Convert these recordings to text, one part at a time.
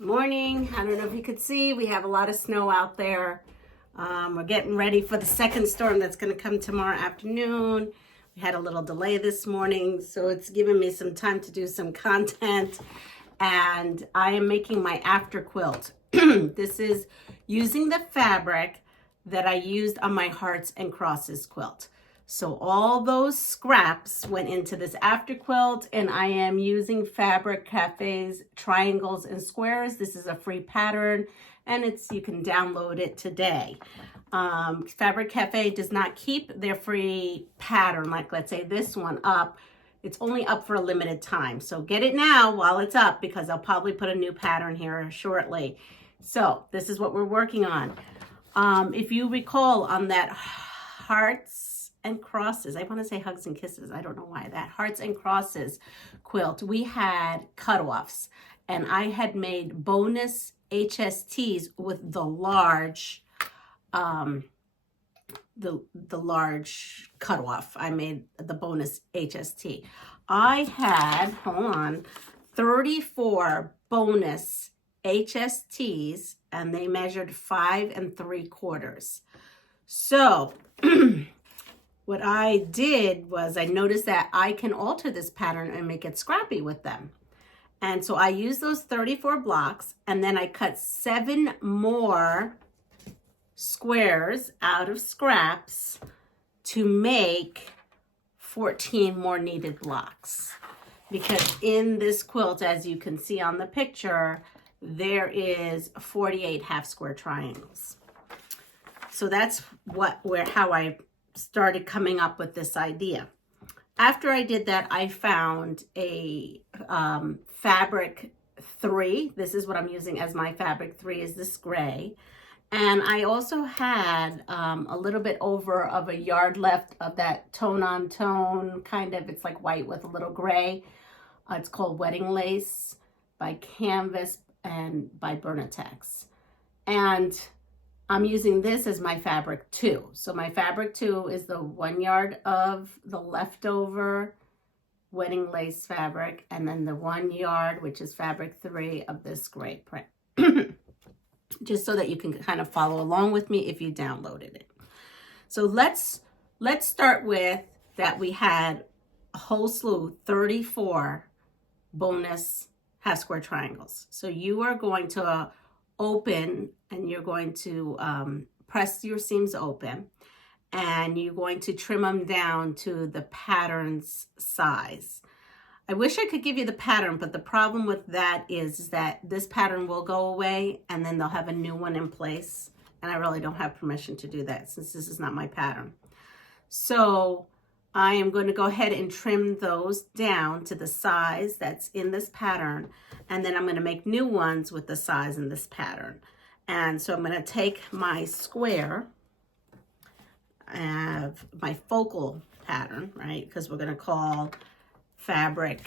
Morning. I don't know if you could see, we have a lot of snow out there. We're getting ready for the second storm that's going to come tomorrow afternoon. We had a little delay this morning, so it's given me some time to do some content. And I am making my after quilt. This is using the fabric that I used on my Hearts and Crosses quilt. So all those scraps went into this after quilt, and I am using Fabric Cafe's triangles and squares. This is a free pattern, and you can download it today. Fabric Cafe does not keep their free pattern, like let's say this one, up. It's only up for a limited time. So get it now while it's up, because I'll probably put a new pattern here shortly. So this is what we're working on. If you recall on that Hearts and Crosses, I want to say Hugs and Kisses, I don't know why, that Hearts and Crosses quilt, we had cutoffs, and I had made bonus HSTs with the large the large cutoff. I made the bonus HST. I had, hold on, 34 bonus HSTs, and they measured 5 3/4. So what I did was I noticed that I can alter this pattern and make it scrappy with them. And so I used those 34 blocks, and then I cut 7 more squares out of scraps to make 14 more needed blocks. Because in this quilt, as you can see on the picture, there is 48 half square triangles. So that's how I started coming up with this idea. After I did that, I found a fabric 3. This is what I'm using as my fabric 3, is this gray. And I also had a little bit over of a yard left of that tone on tone, kind of, it's like white with a little gray. It's called Wedding Lace by Canvas and by Bernitex. And I'm using this as my fabric 2. So my fabric 2 is the 1 yard of the leftover Wedding Lace fabric, and then the 1 yard, which is fabric 3 of this gray print. Just so that you can kind of follow along with me if you downloaded it. So let's start with that we had a whole slew, 34 bonus half square triangles. So you are going to open, and you're going to press your seams open, and you're going to trim them down to the pattern's size. I wish I could give you the pattern, but the problem with that is that this pattern will go away, and then they'll have a new one in place. And I really don't have permission to do that since this is not my pattern. So I am going to go ahead and trim those down to the size that's in this pattern. And then I'm going to make new ones with the size in this pattern. And so I'm going to take my square, my focal pattern, right? Because we're going to call fabric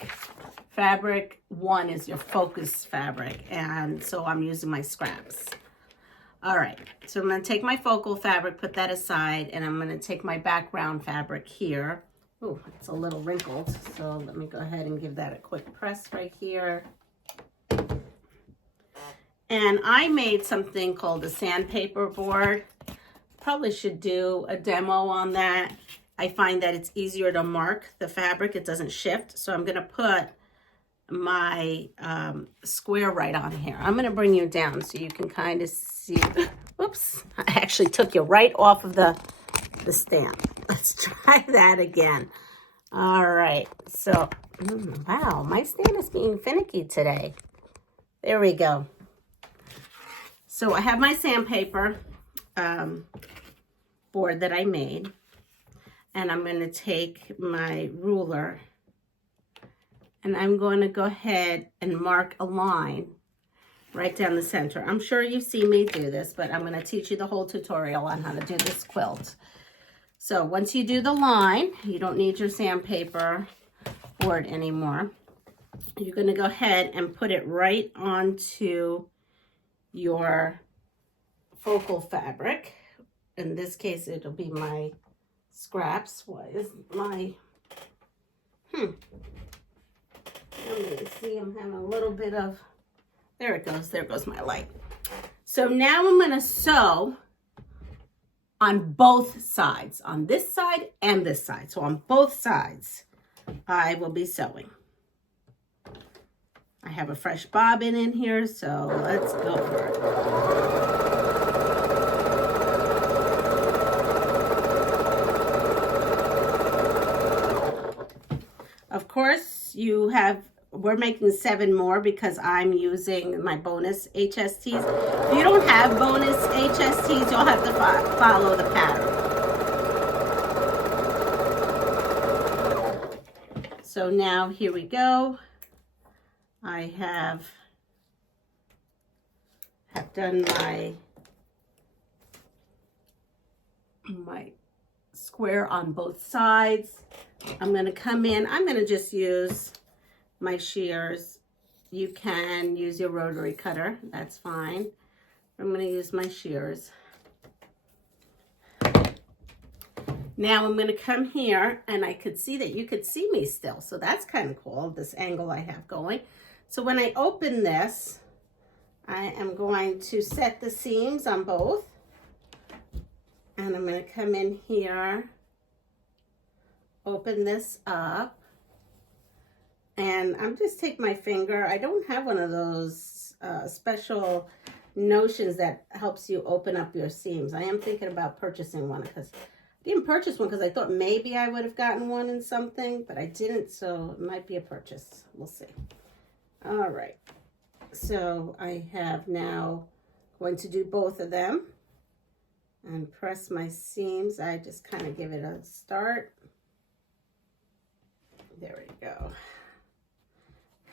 1 is your focus fabric, and so I'm using my scraps. All right, so I'm going to take my focal fabric, put that aside, and I'm going to take my background fabric here. Oh, it's a little wrinkled, so let me go ahead and give that a quick press right here. And I made something called a sandpaper board. Probably should do a demo on that. I find that it's easier to mark the fabric. It doesn't shift. So I'm going to put my square right on here. I'm going to bring you down so you can kind of see. Whoops. I actually took you right off of the stand. Let's try that again. All right. So, wow, my stand is being finicky today. There we go. So I have my sandpaper board that I made. And I'm going to take my ruler, and I'm going to go ahead and mark a line right down the center. I'm sure you've seen me do this, but I'm going to teach you the whole tutorial on how to do this quilt. So once you do the line, you don't need your sandpaper board anymore. You're going to go ahead and put it right onto your focal fabric. In this case, it'll be my scraps. What is my let me see, I'm having a little bit of There it goes. There goes my light. So now I'm going to sew on both sides, on this side and this side. So on both sides, I will be sewing. I have a fresh bobbin in here, so let's go for it. Of course, we're making 7 more because I'm using my bonus HSTs. If you don't have bonus HSTs, you'll have to follow the pattern. So now here we go. I have done my square on both sides. I'm going to come in. I'm going to just use my shears. You can use your rotary cutter. That's fine. I'm going to use my shears. Now I'm going to come here, and I could see that you could see me still. So that's kind of cool, this angle I have going. So when I open this, I am going to set the seams on both. And I'm going to come in here, open this up. And I'm just take my finger. I don't have one of those special notions that helps you open up your seams. I am thinking about purchasing one because I didn't purchase one because I thought maybe I would have gotten one in something, but I didn't, so it might be a purchase. We'll see. All right. So I have now going to do both of them and press my seams. I just kind of give it a start. There we go.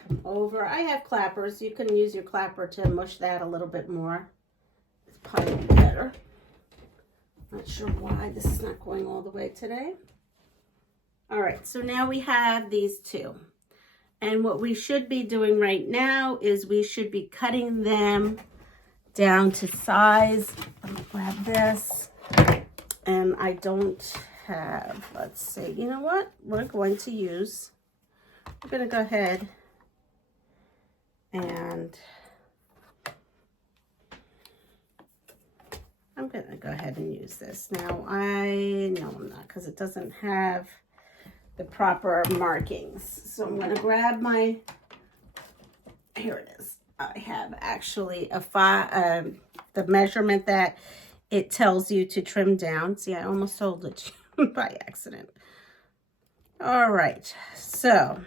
Come over. I have clappers. You can use your clapper to mush that a little bit more. It's probably better. Not sure why this is not going all the way today. All right, so now we have these two. And what we should be doing right now is we should be cutting them down to size. I'm gonna grab this. And I don't have, let's see, you know what? We're going to go ahead and I'm going to go ahead and use this. Now, I'm not, because it doesn't have the proper markings. So I'm going to grab here it is. I have actually the measurement that it tells you to trim down. See, I almost sold it by accident. All right, so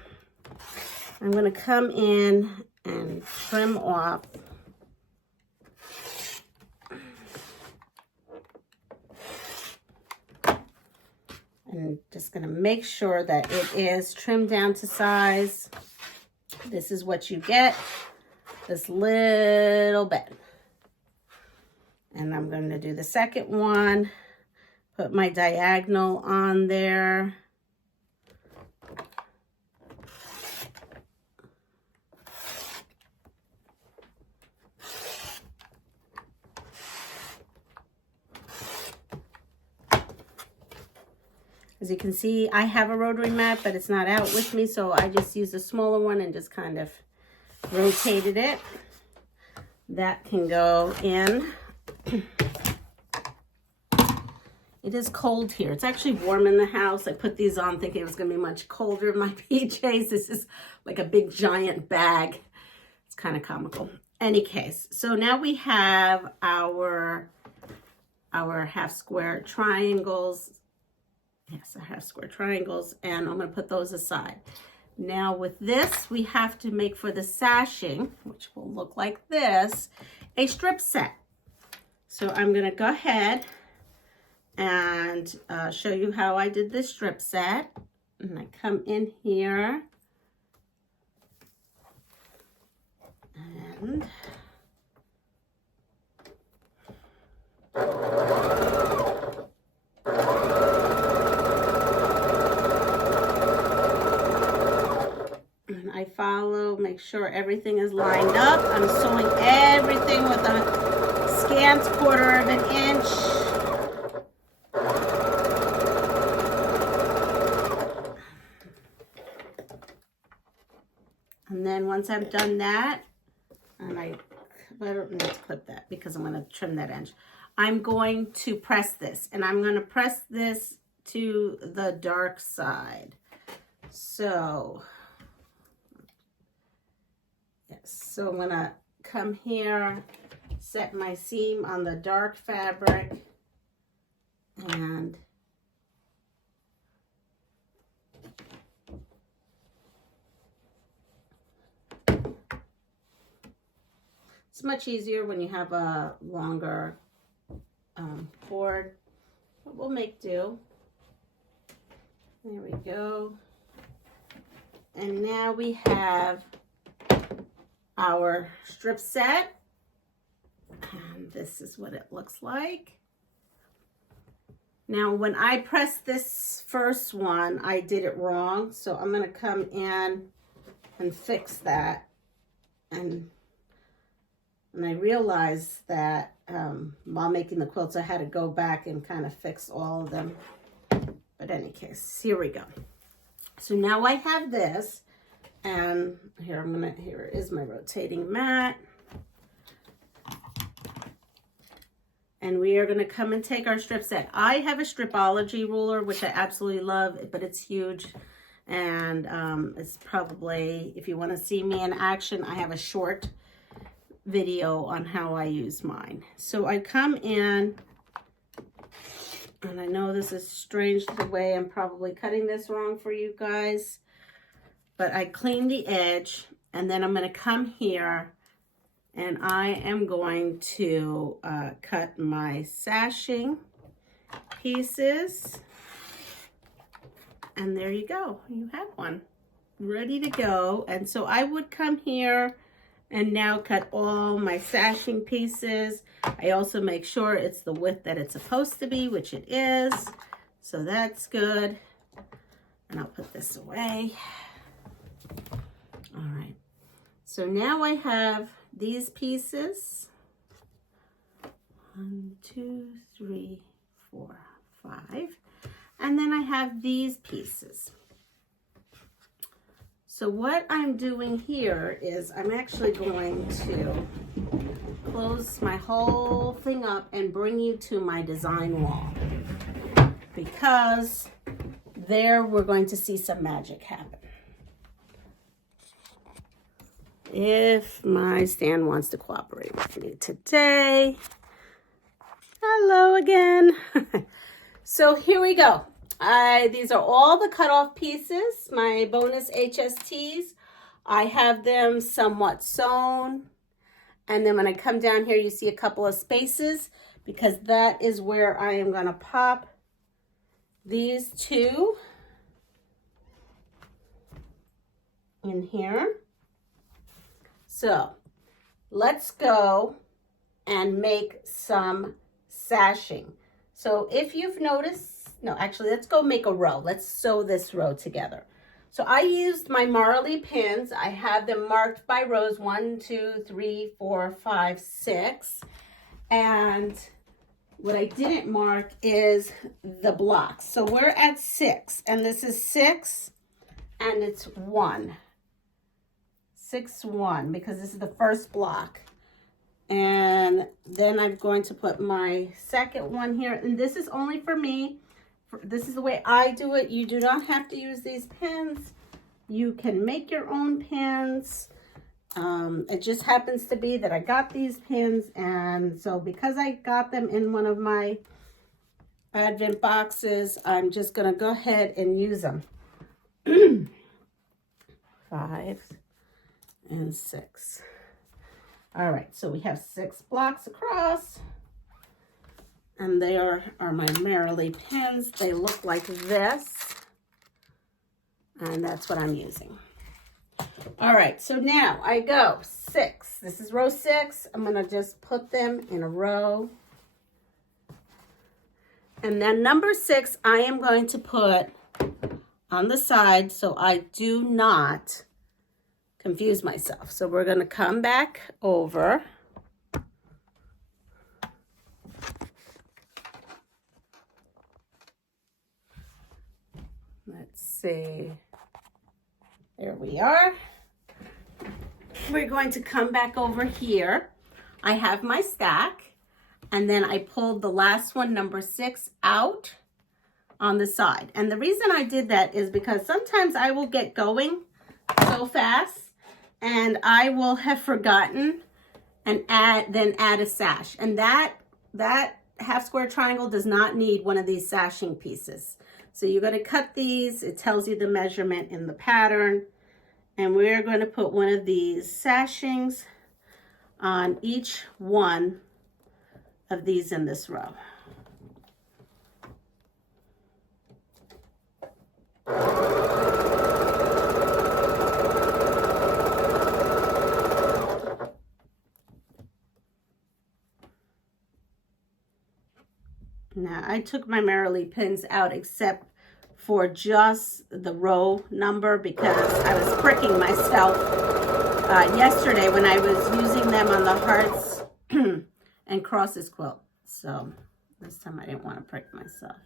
I'm going to come in and trim off and just going to make sure that it is trimmed down to size. This is what you get, this little bit. And I'm going to do the second one, put my diagonal on there. As you can see, I have a rotary mat, but it's not out with me, so I just used a smaller one and just kind of rotated it. That can go in. It is cold here. It's actually warm in the house. I put these on thinking it was going to be much colder in my PJs. This is like a big giant bag. It's kind of comical. Any case, so now we have our half square triangles. Yes, I have square triangles, and I'm going to put those aside. Now with this, we have to make for the sashing, which will look like this, a strip set. So I'm going to go ahead and show you how I did this strip set. And I come in here and I follow, make sure everything is lined up. I'm sewing everything with a scant 1/4 of an inch. And then once I've done that, and I don't need to clip that because I'm going to trim that edge. I'm going to press this, and I'm going to press this to the dark side. So, yes, so I'm going to come here, set my seam on the dark fabric, and it's much easier when you have a longer cord, but we'll make do. There we go. And now we have our strip set, and this is what it looks like. Now when I pressed this first one, I did it wrong, so I'm going to come in and fix that. And I realized that while making the quilts, I had to go back and kind of fix all of them. But in any case, here we go. So now I have this, and here is my rotating mat. And we are gonna come and take our strip set. I have a Stripology ruler, which I absolutely love, but it's huge. And it's probably, if you wanna see me in action, I have a short video on how I use mine. So I come in, and I know this is strange the way I'm probably cutting this wrong for you guys, but I clean the edge, and then I'm going to come here, and I am going to cut my sashing pieces, and there you go. You have one ready to go. And so I would come here and now cut all my sashing pieces. I also make sure it's the width that it's supposed to be, which it is. So that's good. And I'll put this away. All right. So now I have these pieces. 1, 2, 3, 4, 5. And then I have these pieces. So what I'm doing here is I'm actually going to close my whole thing up and bring you to my design wall, because there we're going to see some magic happen. If my stand wants to cooperate with me today. Hello again. So here we go. These are all the cutoff pieces, my bonus HSTs. I have them somewhat sewn. And then when I come down here, you see a couple of spaces, because that is where I am going to pop these two in here. So let's go and make some sashing. So if you've noticed, no, actually, let's go make a row. Let's sew this row together. So I used my Marley pins. I have them marked by rows 1, 2, 3, 4, 5, 6. And what I didn't mark is the blocks. So we're at 6, and this is 6, and it's 1. 6, 1, because this is the first block. And then I'm going to put my second one here, and this is only for me. This is the way I do it. You do not have to use these pins. You can make your own pins. It just happens to be that I got these pins, and so because I got them in one of my Advent boxes, I'm just going to go ahead and use them. 5 and 6. All right, so we have 6 blocks across. And they are my Merrily pins. They look like this. And that's what I'm using. All right, so now I go 6. This is row 6. I'm going to just put them in a row. And then number 6, I am going to put on the side so I do not confuse myself. So we're going to come back over. Let's see. There we are. we're going to come back over here. I have my stack, and then I pulled the last one, number 6, out on the side. And the reason I did that is because sometimes I will get going so fast and I will have forgotten and then add a sash. And that half square triangle does not need one of these sashing pieces. So you're going to cut these. It tells you the measurement in the pattern. And we're going to put one of these sashings on each one of these in this row. Now, I took my Merrily pins out except for just the row number because I was pricking myself yesterday when I was using them on the hearts and crosses quilt. So this time I didn't want to prick myself.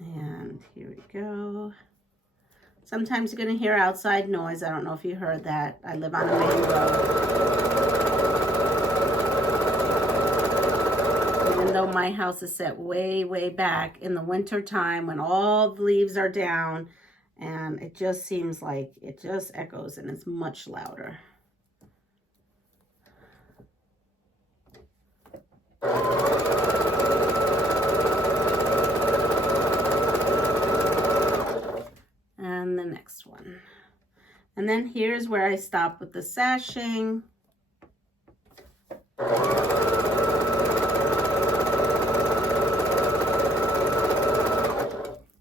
And here we go. Sometimes you're going to hear outside noise. I don't know if you heard that. I live on a main road. Even though my house is set way, way back in the winter time when all the leaves are down, and it just seems like it just echoes and it's much louder. And the next one. And then here's where I stop with the sashing.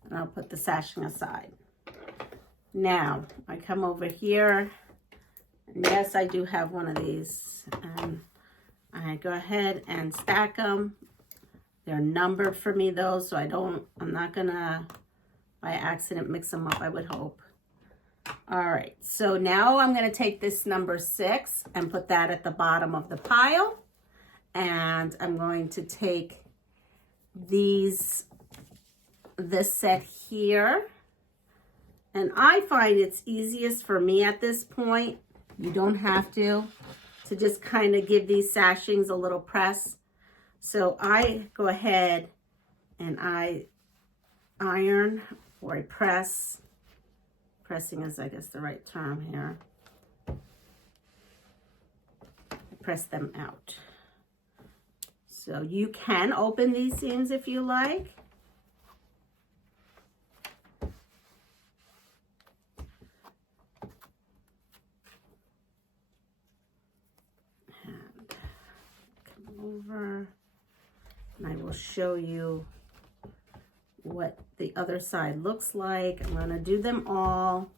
And I'll put the sashing aside. Now, I come over here, and yes, I do have one of these. And I go ahead and stack them. They're numbered for me though, so I'm not gonna by accident mix them up, I would hope. All right, so now I'm gonna take this number 6 and put that at the bottom of the pile. And I'm going to take this set here. And I find it's easiest for me at this point, you don't have to just kind of give these sashings a little press. So I go ahead and I iron, or I press. Pressing is, I guess, the right term here. I press them out. So you can open these seams if you like. And come over, and I will show you what the other side looks like. I'm going to do them all.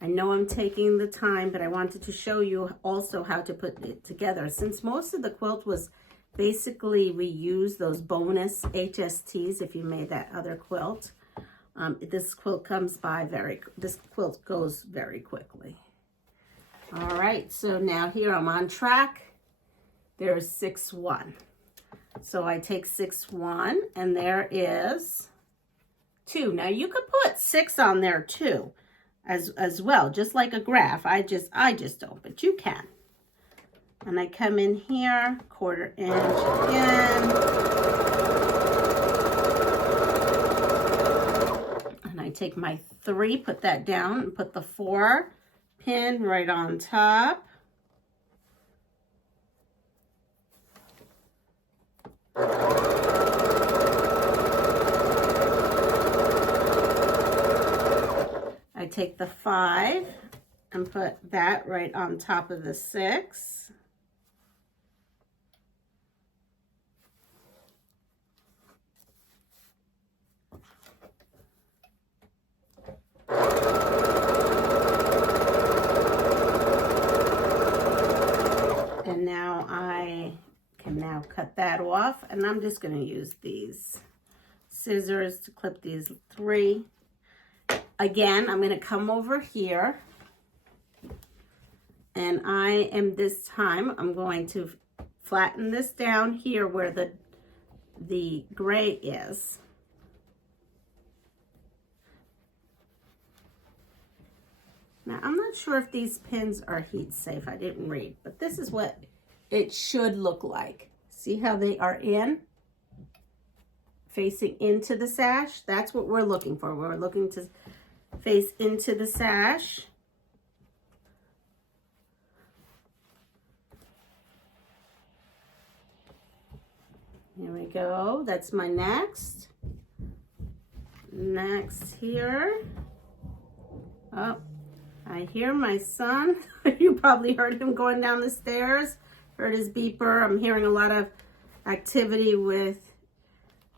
I know I'm taking the time, but I wanted to show you also how to put it together. Since most of the quilt was basically reused, those bonus HSTs, if you made that other quilt, this quilt goes very quickly. All right, so now here I'm on track. There's 6-1. So I take 6-1, and there is 2. Now you could put 6 on there too, as well, just like a graph. I just don't, but you can. And I come in here, 1/4 inch again, and I take my 3, put that down, and put the 4 pin right on top. I take the 5 and put that right on top of the 6. And now I can cut that off, and I'm just going to use these scissors to clip these 3. Again, I'm going to come over here, and I'm going to flatten this down here where the gray is. Now, I'm not sure if these pins are heat safe. I didn't read, but this is what it should look like. See how they are facing into the sash? That's what we're looking for. We're looking to face into the sash. Here we go. That's my next. Next here. Oh, I hear my son. You probably heard him going down the stairs. Heard his beeper. I'm hearing a lot of activity with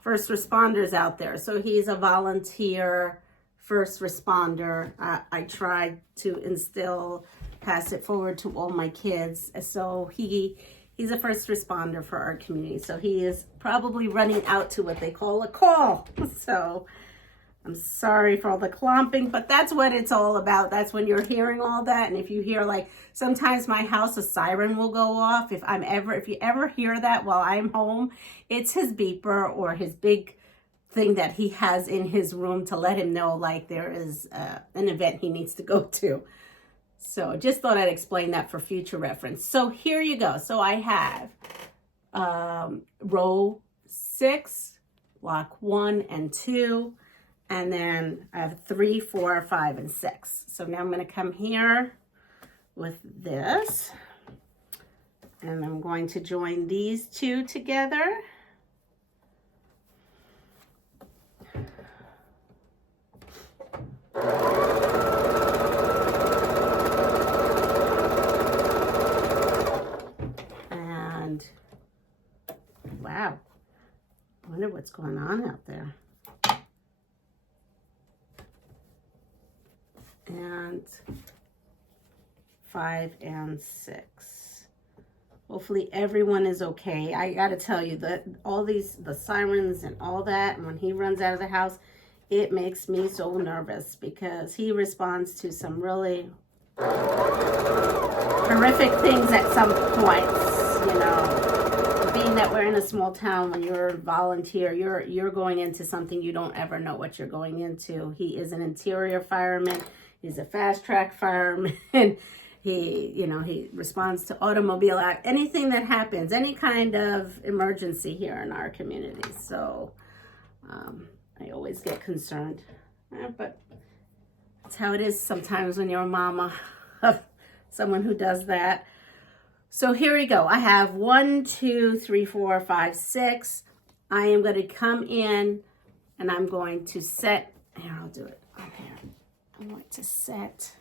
first responders out there. So he's a volunteer first responder. I tried to pass it forward to all my kids. So he's a first responder for our community. So he is probably running out to what they call a call. So I'm sorry for all the clomping, but that's what it's all about. That's when you're hearing all that. And if you hear, like, sometimes my house, a siren will go off. If you ever hear that while I'm home, it's his beeper or his big thing that he has in his room to let him know, like, there is an event he needs to go to. So just thought I'd explain that for future reference. So here you go. So I have row 6, block 1 and 2, and then I have 3, 4, 5, and 6. So now I'm going to come here with this, and I'm going to join these two together. And wow, I wonder what's going on out there. And 5 and 6. Hopefully everyone is okay. I gotta tell you that the sirens and all that, and when he runs out of the house, it makes me so nervous because he responds to some really horrific things at some points, you know. Being that we're in a small town, when you're a volunteer, you're going into something you don't ever know what you're going into. He is an interior fireman. He's a fast track fireman. He responds to automobile act, anything that happens, any kind of emergency here in our community. So I always get concerned, but that's how it is sometimes when you're a mama of someone who does that. So here we go. I have 1, 2, 3, 4, 5, 6. I am going to come in and I'm going to set, here, I'll do it up here. I'm going to set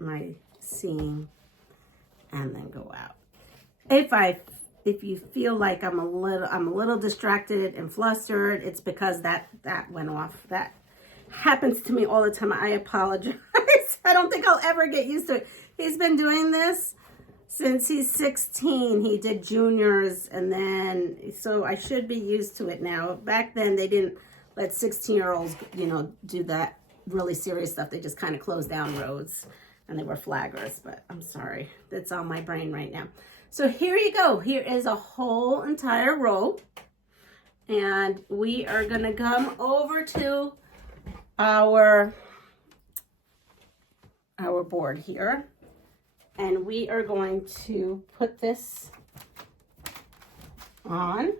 my seam and then go out. If you feel like I'm a little distracted and flustered, it's because that went off. That happens to me all the time. I apologize. I don't think I'll ever get used to it. He's been doing this since he's 16. He did juniors, and then, so I should be used to it now. Back then, they didn't let 16-year-olds, do that really serious stuff. They just kind of closed down roads, and they were flaggers. But I'm sorry. That's on my brain right now. So here you go. Here is a whole entire row. And we are going to come over to our board here. And we are going to put this on.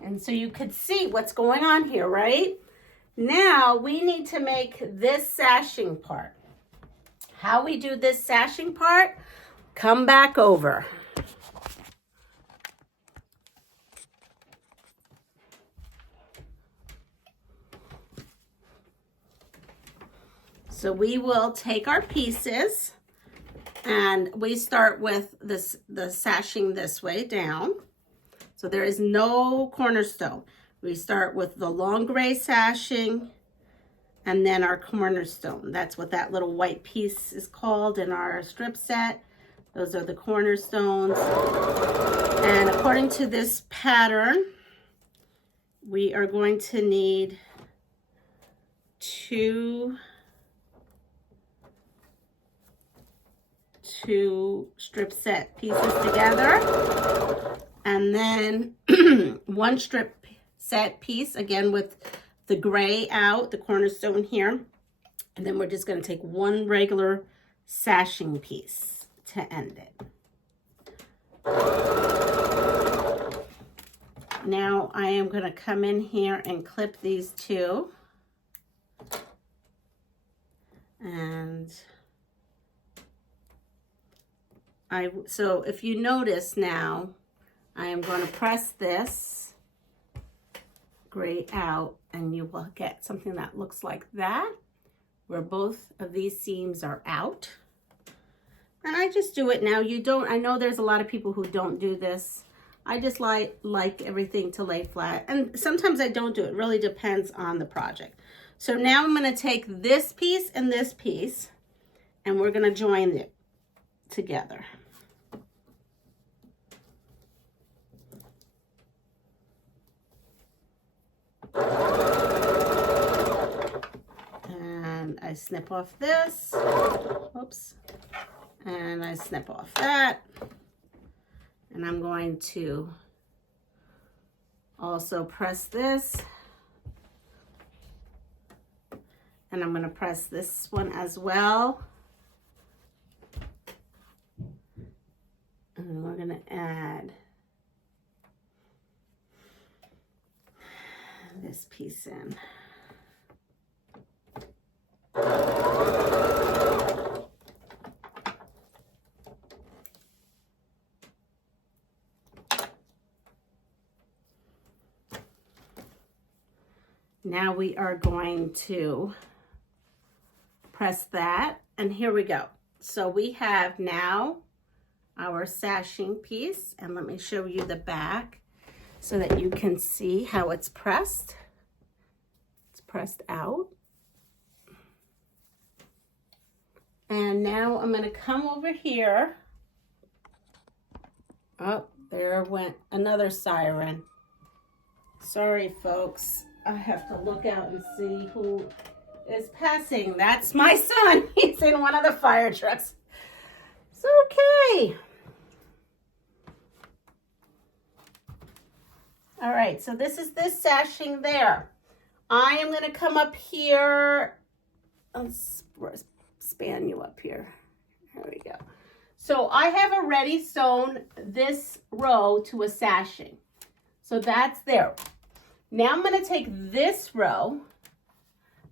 And so you could see what's going on here, right? Now we need to make this sashing part. How we do this sashing part, come back over. So we will take our pieces and we start with the sashing this way down. So there is no cornerstone. We start with the long gray sashing and then our cornerstone. That's what that little white piece is called in our strip set. Those are the cornerstones. And according to this pattern, we are going to need 2 strip set pieces together, and then 1 strip set piece, again with the gray out, the cornerstone here. And then we're just going to take one regular sashing piece to end it. Now I am going to come in here and clip these two. And so if you notice now, I am going to press this gray out, and you will get something that looks like that, where both of these seams are out. And I just do it now. I know there's a lot of people who don't do this. I just like everything to lay flat. And sometimes I don't do it. It really depends on the project. So now I'm going to take this piece, and we're going to join it together. And I snip off this. Oops. And I snip off that. And I'm going to also press this. And I'm going to press this one as well. And we're going to add this piece in. Now we are going to press that, and here we go. So we have now our sashing piece, and let me show you the back so that you can see how it's pressed. It's pressed out. And now I'm going to come over here. Oh, there went another siren. Sorry, folks. I have to look out and see who is passing. That's my son. He's in one of the fire trucks. It's okay. All right, so this is this sashing there. I am going to come up here. Let's span you up here. There we go. So I have already sewn this row to a sashing. So that's there. Now I'm going to take this row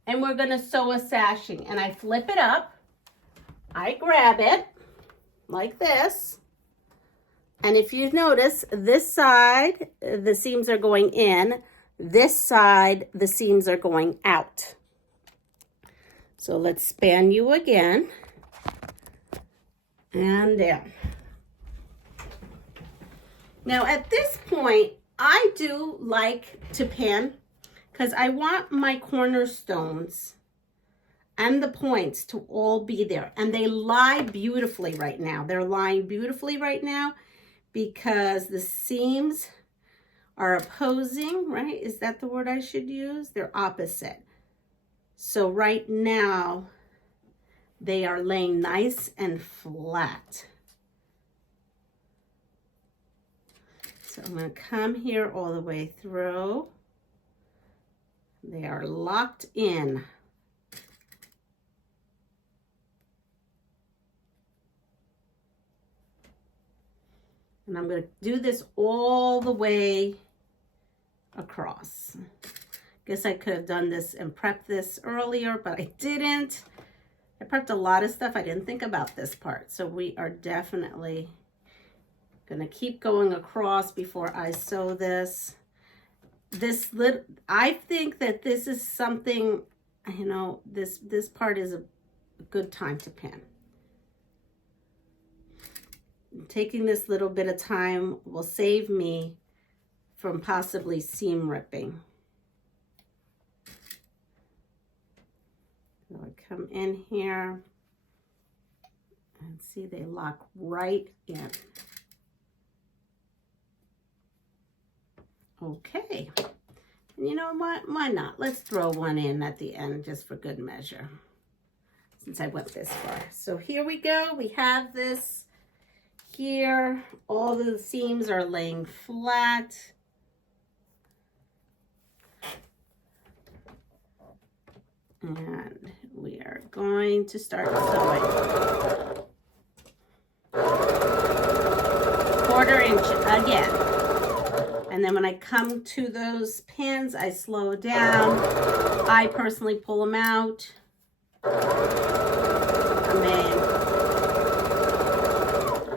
and we're going to sew a sashing. And I flip it up. I grab it like this. And if you notice, this side, the seams are going in. This side, the seams are going out. So let's span you again. And down. Now at this point, I do like to pin because I want my cornerstones and the points to all be there. And they lie beautifully right now. They're lying beautifully right now because the seams are opposing, right? Is that the word I should use? They're opposite. So right now, they are laying nice and flat. So I'm going to come here all the way through. They are locked in. And I'm going to do this all the way across. Guess I could have done this and prepped this earlier, but I didn't. I prepped a lot of stuff. I didn't think about this part. So we are definitely going to keep going across before I sew this. I think that this is something, you know, this part is a good time to pin. Taking this little bit of time will save me from possibly seam ripping. So I come in here and see they lock right in. Okay, and you know what? Why not? Let's throw one in at the end just for good measure, since I went this far. So here we go. We have this here. All the seams are laying flat. And we are going to start sewing. 1/4 inch again. And then when I come to those pins, I slow down. I personally pull them out. I mean,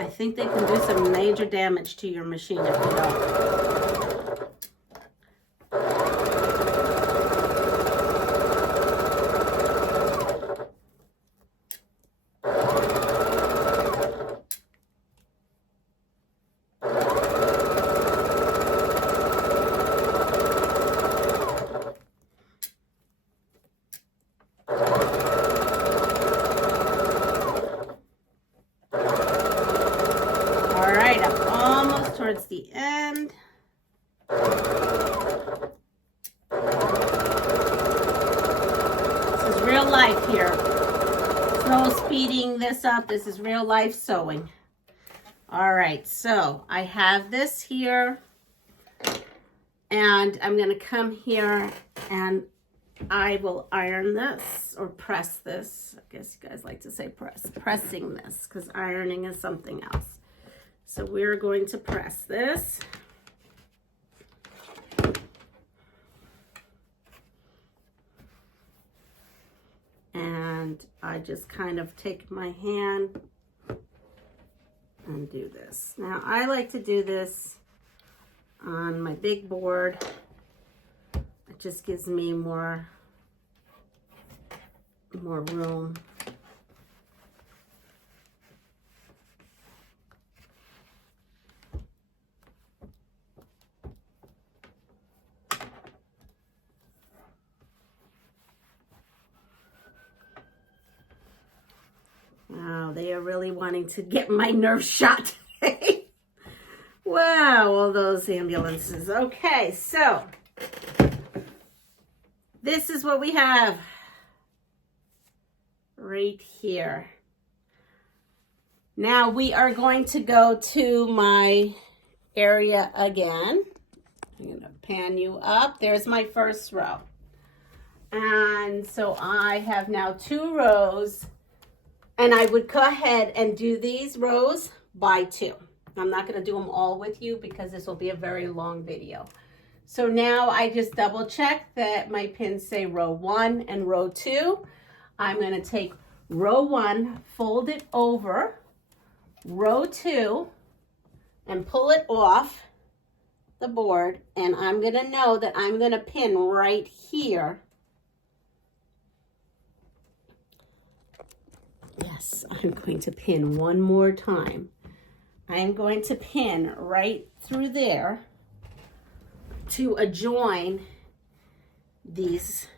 I think they can do some major damage to your machine if you don't. Towards the end. This is real life here. There's no speeding this up. This is real life sewing. All right, so I have this here, and I'm going to come here and I will iron this or press this. I guess you guys like to say pressing this, because ironing is something else. So we're going to press this. And I just kind of take my hand and do this. Now I like to do this on my big board. It just gives me more room. Wow, they are really wanting to get my nerve shot today. Wow, all those ambulances. Okay, so this is what we have right here. Now we are going to go to my area again. I'm going to pan you up. There's my first row. And so I have now 2 rows. And I would go ahead and do these rows by 2. I'm not going to do them all with you because this will be a very long video. So now I just double check that my pins say row 1 and row 2. I'm going to take row 1, fold it over row 2, and pull it off the board. And I'm going to know that I'm going to pin right here. Yes, I'm going to pin one more time. I am going to pin right through there to adjoin these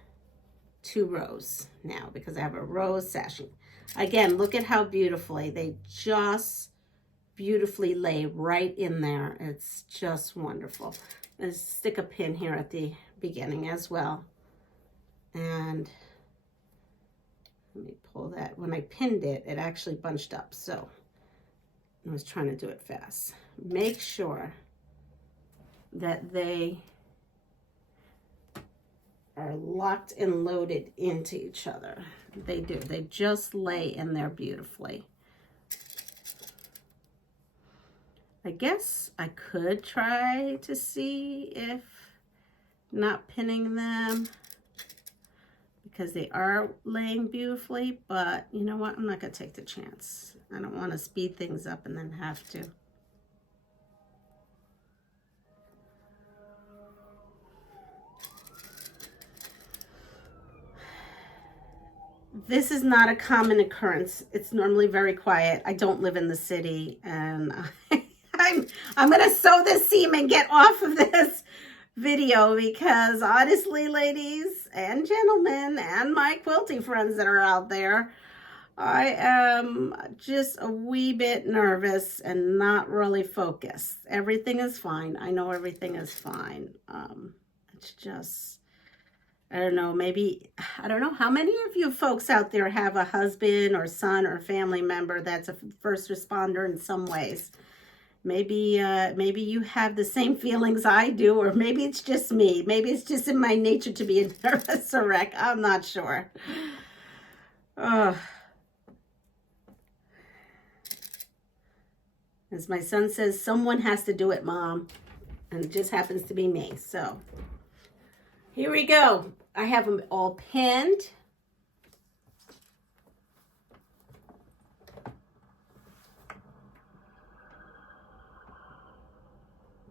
2 rows now, because I have a row of sashing. Again, look at how beautifully they just beautifully lay right in there. It's just wonderful. Let's stick a pin here at the beginning as well. And let me pull that. When I pinned it, it actually bunched up. So I was trying to do it fast. Make sure that they are locked and loaded into each other. They do. They just lay in there beautifully. I guess I could try to see if not pinning them, because they are laying beautifully, but you know what? I'm not going to take the chance. I don't want to speed things up and then have to. This is not a common occurrence. It's normally very quiet. I don't live in the city, and I'm going to sew this seam and get off of this video, because honestly, ladies and gentlemen and my quilty friends that are out there, I am just a wee bit nervous and not really focused. Everything is fine. I know everything is fine. It's just, I don't know, maybe, I don't know how many of you folks out there have a husband or son or family member that's a first responder in some ways. Maybe you have the same feelings I do, or maybe it's just me. Maybe it's just in my nature to be a nervous wreck. I'm not sure. Oh. As my son says, someone has to do it, Mom. And it just happens to be me. So here we go. I have them all pinned.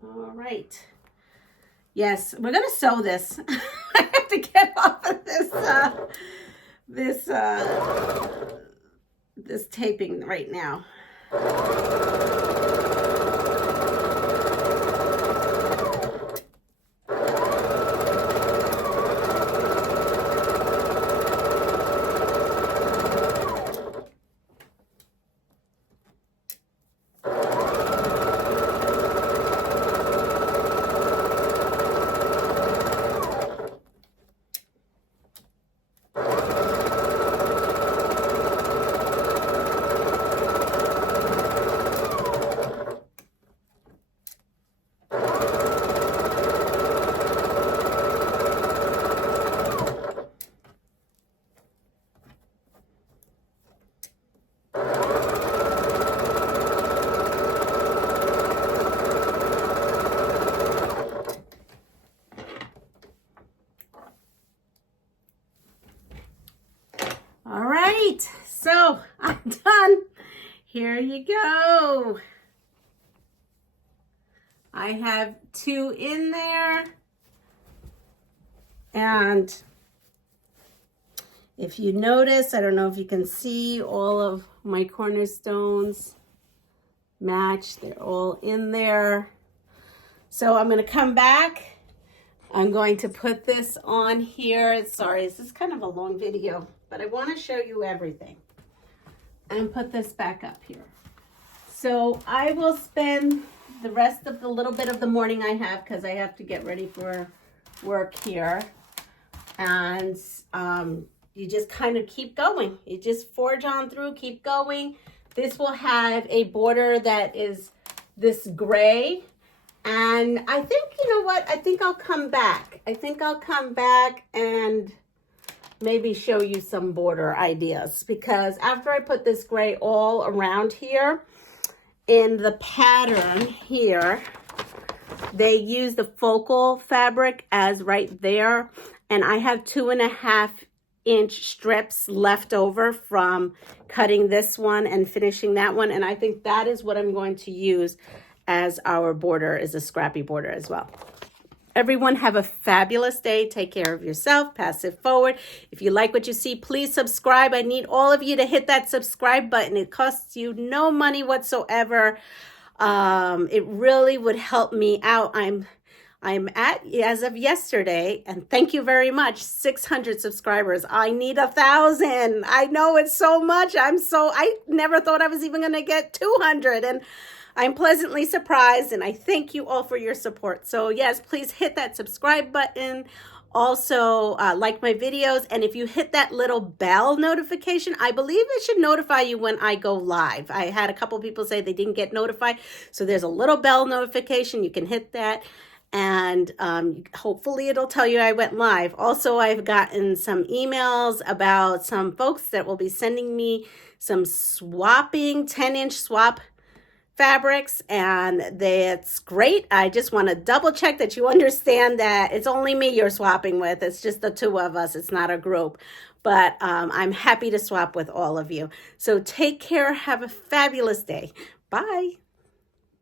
All right. Yes, we're gonna sew this. I have to get off of this taping right now. All right, so I'm done. Here you go. I have 2 in there. And if you notice, I don't know if you can see, all of my cornerstones match. They're all in there. So I'm going to come back. I'm going to put this on here. Sorry, this is kind of a long video, but I want to show you everything. And put this back up here. So I will spend the rest of the little bit of the morning I have, because I have to get ready for work here. And you just kind of keep going. You just forge on through, keep going. This will have a border that is this gray. And I think, you know what? I think I'll come back. I think I'll come back and maybe show you some border ideas, because after I put this gray all around here, in the pattern here, they use the focal fabric as right there. And I have 2.5-inch strips left over from cutting this one and finishing that one. And I think that is what I'm going to use as our border, is a scrappy border as well. Everyone have a fabulous day. Take care of yourself. Pass it forward. If you like what you see, please subscribe. I need all of you to hit that subscribe button. It costs you no money whatsoever. It really would help me out. I'm at, as of yesterday, and thank you very much, 600 subscribers. I need 1,000. I know it's so much. I never thought I was even going to get 200. And I'm pleasantly surprised, and I thank you all for your support. So yes, please hit that subscribe button. Also, like my videos. And if you hit that little bell notification, I believe it should notify you when I go live. I had a couple people say they didn't get notified. So there's a little bell notification. You can hit that. And hopefully it'll tell you I went live. Also, I've gotten some emails about some folks that will be sending me some swapping, 10-inch swap fabrics, and that's great. I just want to double check that you understand that it's only me you're swapping with. It's just the 2 of us. It's not a group. But I'm happy to swap with all of you. So take care. Have a fabulous day. Bye.